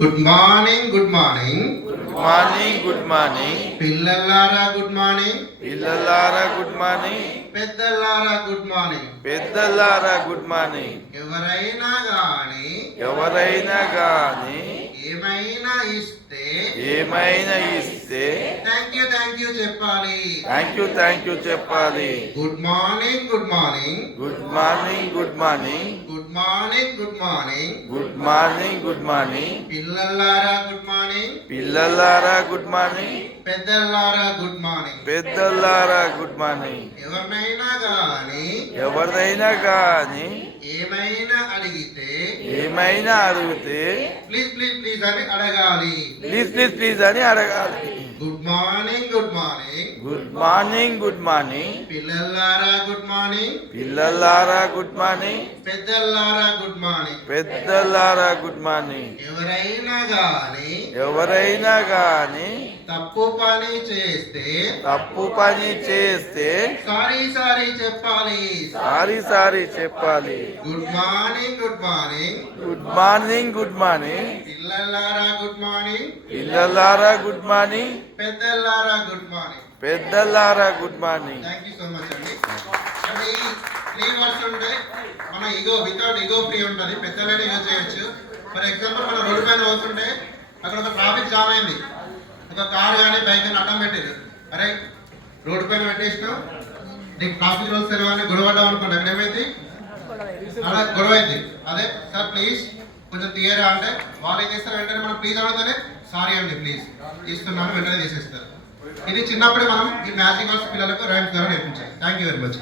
Good morning good morning good morning good morning పిల్లలారా good morning పిల్లలారా good morning పెద్దలారా good morning పెద్దలారా good morning ఎవరైనా గాని ఏమైనా ఇస్తే థ్యాంక్ యూ చెప్పాలి. థ్యాంక్ యూ చెప్పాలి. Good morning good morning good morning good morning good morning good morning good morning good morning పిల్లలారా గుడ్ మార్నింగ్ పిల్లలారా గుడ్ మార్నింగ్ పెద్దలారా గుడ్ మార్నింగ్ పెద్దలారా గుడ్ మార్నింగ్ ఎవరినైనా గాని ఏమైనా అడిగితే ప్లీజ్ అని అడగాలి. ప్లీజ్ అని అడగాలి. Good morning good morning good morning good morning పిల్లలారా గుడ్ మార్నింగ్ పిల్లలారా గుడ్ మార్నింగ్ పెద్దలారా గుడ్ మార్నింగ్ పెద్దలారా గుడ్ మార్నింగ్ ఎవరైనా గాని తప్పు పని చేస్తే సారీ చెప్పాలి. Good morning good morning good morning good morning పిల్లలారా గుడ్ మార్నింగ్ పిల్లలారా గుడ్ మార్నింగ్ పెద్దలారా గుడ్ మార్నింగ్. పెద్దలారా good morning. Thank you so much అండి. అంటే ఈ 3 వర్డ్స్ ఉంటే మన వితౌట్ ఈగో ఫ్రీ ఉంటుంది. పెద్దలైనా యూజ్ చేయొచ్చు. ఫర్ ఎగ్జాంపుల్ మన రోడ్డు పైన పోతుంటే అక్కడ ఒక ట్రాఫిక్ జామ్ అయింది. ఒక కార్ కానీ బైక్ కానీ అడ్డం పెట్టింది. అరే రోడ్డు పైన పెట్టేసినావు, నీకు ట్రాఫిక్ రూల్స్ తెలియని గొడవడ్డాం అనుకోండి. అక్కడ ఏమైంది? అలా గొడవ అయింది. అదే సార్ ప్లీజ్ కొంచెం తీయరా అంటే వాళ్ళు ఏం చేస్తారు, వెంటనే మనం ప్లీజ్ అడగగానే సారీ అండి ప్లీజ్ తీస్తున్నాను వెంటనే తీసేస్తారు. ఇది చిన్నప్పుడే మనం ఈ మ్యాజిక్ వర్డ్స్ పిల్లలకు రైమ్స్ ద్వారా నేర్పించాలి. Thank you very much.